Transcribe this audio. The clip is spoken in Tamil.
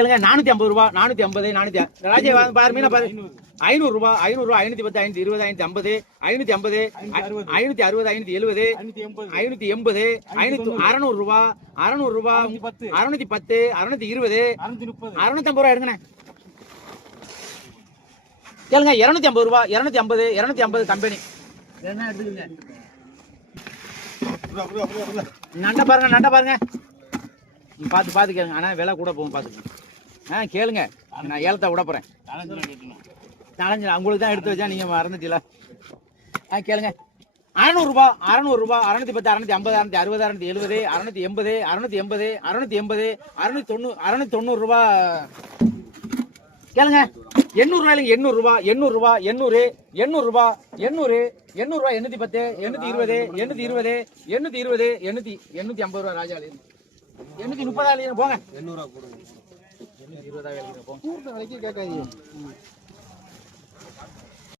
கேளுங்க 450 ரூபா 450 400 ராஜே பாரு மீனா பாரு 500 ரூபா 510 520 550 550 560 570 580 600 ரூபா 600 ரூபா 610 620 650 ரூபா எடுங்கண்ணே கேளுங்க 250 ரூபா 250 கம்பெனி என்ன எடுத்துக்கங்க நண்ட பாருங்க பார்த்து கேளுங்க ஆனா விலை கூட போகும் பார்த்துங்க கேளுங்க நான் ஏலத்தை விட போறேன் நாலஞ்சு உங்களுக்கு தான் எடுத்து வச்சா நீங்க மறந்துட்டீங்களா கேளுங்க 600 ரூபா 610 650 660 670 680 690 ரூபா கேளுங்க 800 ரூபாய்ங்க 800 ரூபா 800 ரூபா 800 800 ரூபா 800 800 ரூபா 810 820 820 850 ரூபா ராஜா 830 போங்க 800 ரூபா போடுங்க 820 போங்க கூர்த்த விலைக்கு கேட்காதீங்க